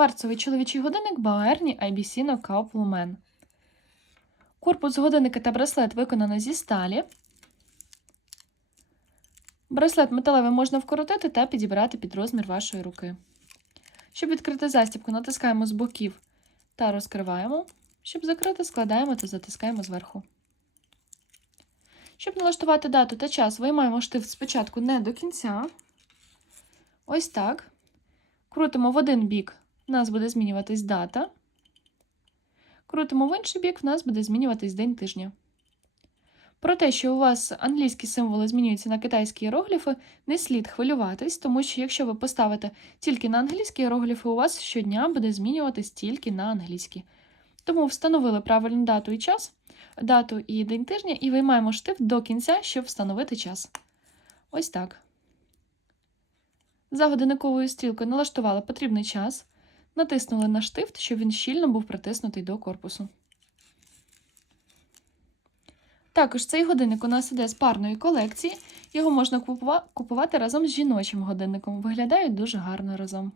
Кварцевий чоловічий годинник Бауерні IBC Knockout Lumen. Корпус годинника та браслет виконано зі сталі. Браслет металевий можна вкоротити та підібрати під розмір вашої руки. Щоб відкрити застібку, натискаємо з боків та розкриваємо. Щоб закрити, складаємо та затискаємо зверху. Щоб налаштувати дату та час, виймаємо штифт спочатку не до кінця. Ось так. Крутимо в один бік, в нас буде змінюватись дата. Крутимо в інший бік, в нас буде змінюватись день тижня. Про те, що у вас англійські символи змінюються на китайські іерогліфи, не слід хвилюватись, тому що якщо ви поставите тільки на англійські іерогліфи, у вас щодня буде змінюватись тільки на англійські. Тому встановили правильну дату і час, дату і день тижня, і виймаємо штифт до кінця, щоб встановити час. Ось так. За годинниковою стрілкою налаштували потрібний час, натиснули на штифт, щоб він щільно був притиснутий до корпусу. Також цей годинник у нас іде з парної колекції. Його можна купувати разом з жіночим годинником. Виглядають дуже гарно разом.